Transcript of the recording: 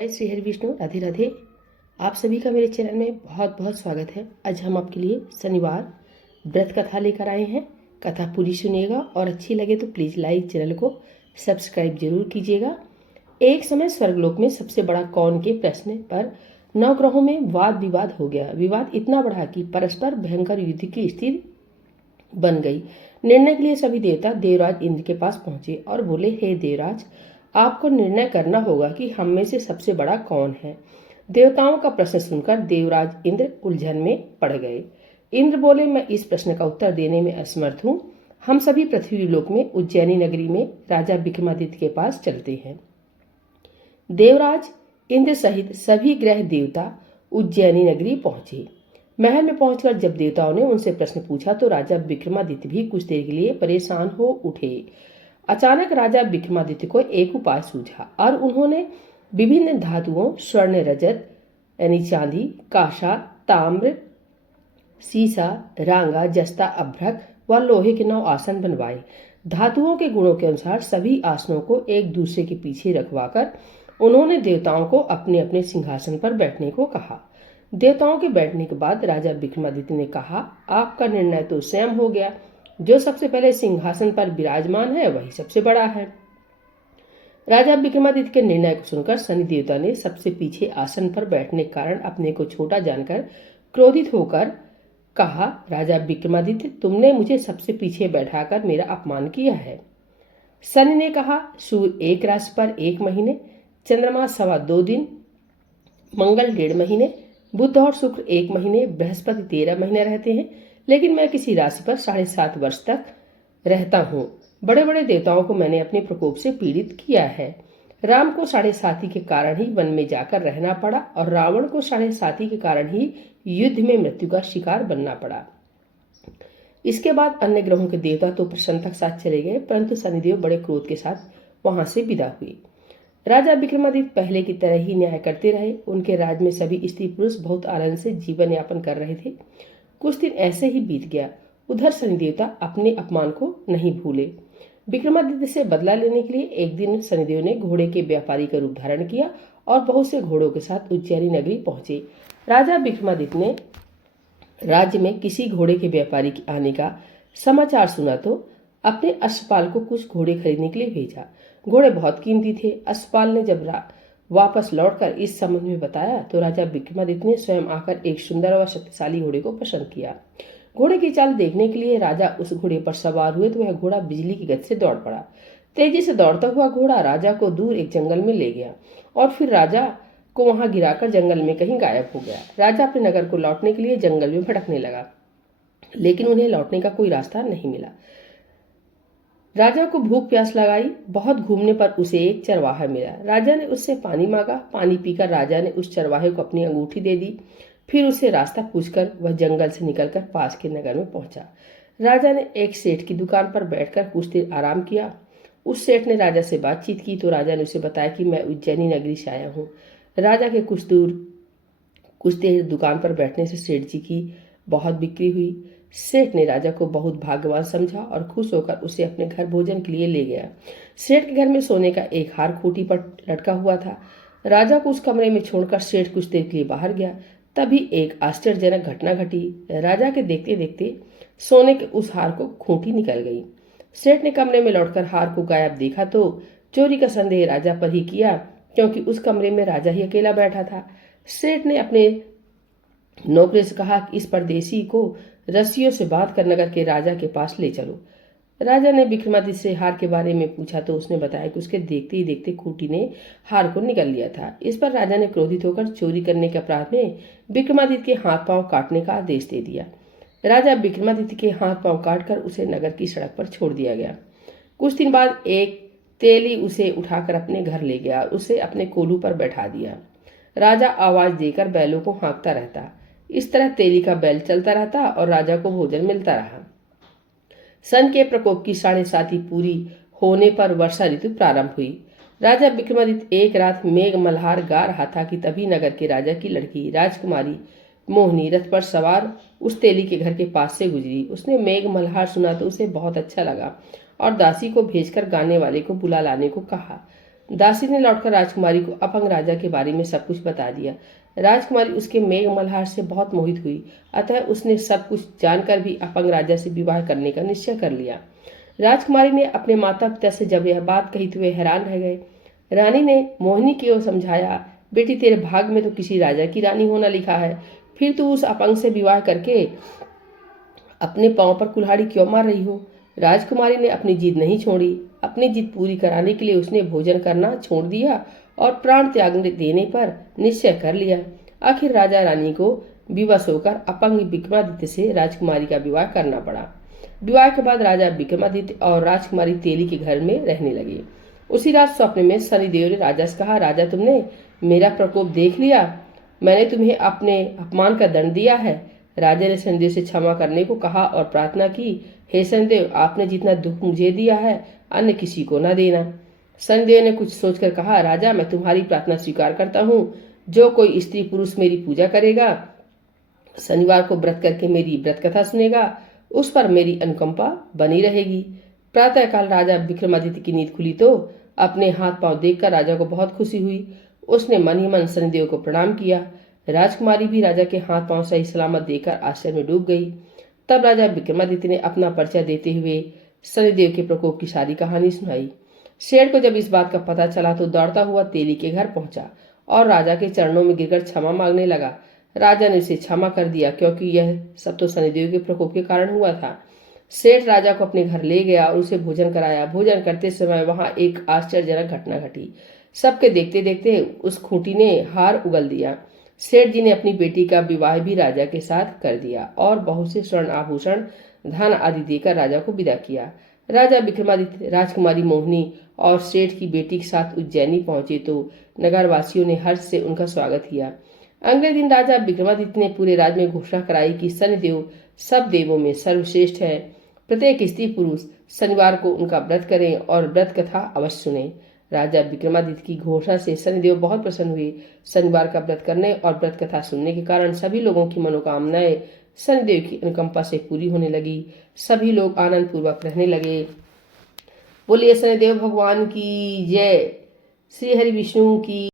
श्री हरि विष्णु, राधे राधे। आप सभी का मेरे चैनल में बहुत बहुत स्वागत है। आज हम आपके लिए शनिवार व्रत कथा लेकर आए हैं। कथा पूरी सुनिएगा और अच्छी लगे तो प्लीज लाइक, चैनल को सब्सक्राइब जरूर कीजिएगा। एक समय स्वर्गलोक में सबसे बड़ा कौन के प्रश्न पर नवग्रहों में वाद विवाद हो गया। विवाद इतना बढ़ा कि परस्पर भयंकर युद्ध की स्थिति बन गई। निर्णय के लिए सभी देवता देवराज इंद्र के पास पहुंचे और बोले, हे देवराज, आपको निर्णय करना होगा कि हम में से सबसे बड़ा कौन है। देवताओं का प्रश्न सुनकर देवराज इंद्र उलझन में पड़ गए। इंद्र बोले, मैं इस प्रश्न का उत्तर देने में असमर्थ हूँ। हम सभी पृथ्वी लोक में उज्जैनी नगरी में राजा विक्रमादित्य के पास चलते हैं। देवराज इंद्र सहित सभी ग्रह देवता उज्जैनी नगरी पहुंचे। महल में पहुंचकर जब देवताओं ने उनसे प्रश्न पूछा तो राजा विक्रमादित्य भी कुछ देर के लिए परेशान हो उठे। अचानक राजा विक्रमादित्य को एक उपाय सूझा और उन्होंने विभिन्न धातुओं स्वर्ण, रजत यानी चांदी, कांसा, ताम्र, सीसा, रांगा, जस्ता, अभ्रक व लोहे के 9 आसन बनवाए। धातुओं के गुणों के अनुसार सभी आसनों को एक दूसरे के पीछे रखवाकर उन्होंने देवताओं को अपने अपने सिंहासन पर बैठने को कहा। देवताओं के बैठने के बाद राजा विक्रमादित्य ने कहा, आपका निर्णय तो स्वयं हो गया। जो सबसे पहले सिंहासन पर विराजमान है वही सबसे बड़ा है। राजा विक्रमादित्य के निर्णय को सुनकर शनि देवता ने सबसे पीछे आसन पर बैठने के कारण अपने को छोटा जानकर क्रोधित होकर कहा, राजा विक्रमादित्य, तुमने मुझे सबसे पीछे बैठाकर मेरा अपमान किया है। शनि ने कहा, सूर्य एक राशि पर 1 महीने, चंद्रमा 2.25 दिन, मंगल 1.5 महीने, बुध और शुक्र 1 महीने, बृहस्पति 13 महीने रहते हैं, लेकिन मैं किसी राशि पर 7.5 वर्ष तक रहता हूँ। बड़े बड़े देवताओं को मैंने अपने प्रकोप से पीड़ित किया है। राम को 7.5 के कारण ही वन में जाकर रहना पड़ा और रावण को 7.5 के कारण ही युद्ध में मृत्यु का शिकार बनना पड़ा। इसके बाद अन्य ग्रहों के देवता तो प्रसन्नता के साथ चले गए, परंतु शनिदेव बड़े क्रोध के साथ वहां से विदा हुए। राजा विक्रमादित्य पहले की तरह ही न्याय करते रहे। उनके राज्य में सभी स्त्री पुरुष बहुत आनंद से जीवन यापन कर रहे थे। कुछ दिन ऐसे ही बीत गया। उधर शनि देवता अपने अपमान को नहीं भूले। विक्रमादित्य से बदला लेने के लिए एक दिन शनिदेव ने घोड़े के व्यापारी का रूप धारण किया और बहुत से घोड़ों के साथ उज्जैनी नगरी पहुंचे। राजा विक्रमादित्य ने राज्य में किसी घोड़े के व्यापारी के आने का समाचार सुना तो अपने अश्वपाल को कुछ घोड़े खरीदने के लिए भेजा। घोड़े बहुत कीमती थे। अश्वपाल ने जब वापस लौटकर इस संबंध में बताया तो राजा विक्रमादित्य ने स्वयं आकर एक सुंदर व शक्तिशाली घोड़े को पसंद किया। घोड़े की चाल देखने के लिए राजा उस घोड़े पर सवार हुए तो वह घोड़ा बिजली की गति से दौड़ पड़ा। तेजी से दौड़ता हुआ घोड़ा राजा को दूर एक जंगल में ले गया और फिर राजा को वहां गिराकर जंगल में कहीं गायब हो गया। राजा अपने नगर को लौटने के लिए जंगल में भटकने लगा, लेकिन उन्हें लौटने का कोई रास्ता नहीं मिला। राजा को भूख प्यास लगाई। बहुत घूमने पर उसे एक चरवाहा मिला। राजा ने उससे पानी मांगा। पानी पीकर राजा ने उस चरवाहे को अपनी अंगूठी दे दी। फिर उसे रास्ता पूछकर वह जंगल से निकलकर पास के नगर में पहुंचा। राजा ने एक सेठ की दुकान पर बैठकर कुछ देर आराम किया। उस सेठ ने राजा से बातचीत की तो राजा ने उसे बताया कि मैं उज्जैनी नगरी से आया हूँ। राजा के कुछ देर दुकान पर बैठने से सेठ जी की बहुत बिक्री हुई। सेठ ने राजा को बहुत भाग्यवान समझा और खुश होकर उसे अपने घर भोजन के लिए ले गया। सेठ के घर में सोने का एक हार खूंटी पर लटका हुआ था। राजा को उस कमरे में छोड़कर सेठ कुछ देर के लिए बाहर गया। तभी एक आश्चर्यजनक घटना घटी। राजा के देखते देखते सोने के उस हार को खूंटी निकल गई। सेठ ने कमरे में लौटकर हार को गायब देखा तो चोरी का संदेह राजा पर ही किया, क्योंकि उस कमरे में राजा ही अकेला बैठा था। सेठ ने अपने नौकरी से कहा कि इस परदेसी को रस्सियों से बांध कर नगर के राजा के पास ले चलो। राजा ने विक्रमादित्य से हार के बारे में पूछा तो उसने बताया कि उसके देखते ही देखते खूंटी ने हार को निगल लिया था। इस पर राजा ने क्रोधित होकर चोरी करने के अपराध में विक्रमादित्य के हाथ पांव काटने का आदेश दे दिया। राजा विक्रमादित्य के हाथ पांव काटकर उसे नगर की सड़क पर छोड़ दिया गया। कुछ दिन बाद एक तेली उसे उठाकर अपने घर ले गया और उसे अपने कोलू पर बैठा दिया। राजा आवाज देकर बैलों को हाँकता रहता। इस तरह तेली का बैल चलता रहता और राजा को भोजन मिलता रहा। सन के प्रकोप की 7.5 पूरी होने पर वर्षा ऋतु प्रारंभ हुई। राजा विक्रमादित्य एक रात मेघ मल्हार गा रहा था कि तभी नगर के राजा की लड़की राजकुमारी मोहिनी रथ पर सवार उस तेली के घर के पास से गुजरी। उसने मेघ मल्हार सुना तो उसे बहुत अच्छा लगा और दासी को भेजकर गाने वाले को बुला लाने को कहा। दासी ने लौटकर राजकुमारी को अपंग राजा के बारे में सब कुछ बता दिया। राजकुमारी उसके मेघ मल्हार से बहुत मोहित हुई, अतः उसने सब कुछ जानकर भी अपंग राजा से विवाह करने का निश्चय कर लिया। राजकुमारी ने अपने माता पिता से जब यह बात कही तो वे हैरान रह गए। रानी ने मोहिनी को समझाया, बेटी तेरे भाग में तो किसी राजा की रानी होना लिखा है, फिर तू उस अपंग से विवाह करके अपने पांव पर कुल्हाड़ी क्यों मार रही हो। राजकुमारी ने अपनी जिद नहीं छोड़ी। अपनी जिद पूरी कराने के लिए उसने भोजन करना छोड़ दिया और प्राण त्याग देने पर निश्चय कर लिया। आखिर राजा रानी को विवश होकर अपंग विक्रमादित्य से राजकुमारी का विवाह करना पड़ा। विवाह के बाद राजा विक्रमादित्य और राजकुमारी तेली के घर में रहने लगे। उसी रात स्वप्न में शनिदेव ने राजा से कहा, राजा तुमने मेरा प्रकोप देख लिया, मैंने तुम्हें अपने अपमान का दंड दिया है। राजा ने शनिदेव से क्षमा करने को कहा और प्रार्थना की, हे शनिदेव, आपने जितना दुख मुझे दिया है अन्य किसी को न देना। शनिदेव ने कुछ सोचकर कहा, राजा मैं तुम्हारी प्रार्थना स्वीकार करता हूँ। जो कोई स्त्री पुरुष मेरी पूजा करेगा, शनिवार को व्रत करके मेरी व्रत कथा सुनेगा, उस पर मेरी अनुकंपा बनी रहेगी। प्रातःकाल राजा विक्रमादित्य की नींद खुली तो अपने हाथ पांव देखकर राजा को बहुत खुशी हुई। उसने मन ही मन शनिदेव को प्रणाम किया। राजकुमारी भी राजा के हाथ पांव सही सलामत देखकर आश्चर्य में डूब गई। तब राजा विक्रमादित्य ने अपना परिचय देते हुए शनिदेव के प्रकोप की सारी कहानी सुनाई। शेर को जब इस बात का पता चला तो दौड़ता हुआ तेली के घर पहुंचा और राजा के चरणों में गिरकर क्षमा मांगने लगा। राजा ने उसे क्षमा कर दिया, क्योंकि यह सब तो शनिदेव के प्रकोप के कारण हुआ था। सेठ राजा को अपने घर ले गया और उसे भोजन कराया। भोजन करते समय वहां एक आश्चर्यजनक घटना घटी। सबके देखते देखते उस खूंटी ने हार उगल दिया। सेठ जी ने अपनी बेटी का विवाह भी राजा के साथ कर दिया और बहुत से स्वर्ण आभूषण, धन आदि देकर राजा को विदा किया। राजा विक्रमादित्य, राजकुमारी मोहिनी और सेठ की बेटी के साथ उज्जैनी पहुंचे तो नगरवासियों ने हर्ष से उनका स्वागत किया। अगले दिन राजा विक्रमादित्य ने पूरे राज्य में घोषणा कराई कि शनिदेव सब देवों में सर्वश्रेष्ठ है। प्रत्येक स्त्री पुरुष शनिवार को उनका व्रत करें और व्रत कथा अवश्य सुने। राजा विक्रमादित्य की घोषणा से शनिदेव बहुत प्रसन्न हुए। शनिवार का व्रत करने और व्रत कथा सुनने के कारण सभी लोगों की मनोकामनाएं शनिदेव की अनुकंपा से पूरी होने लगी। सभी लोग आनंद पूर्वक रहने लगे। बोलिए शनिदेव भगवान की जय। श्री हरि विष्णु की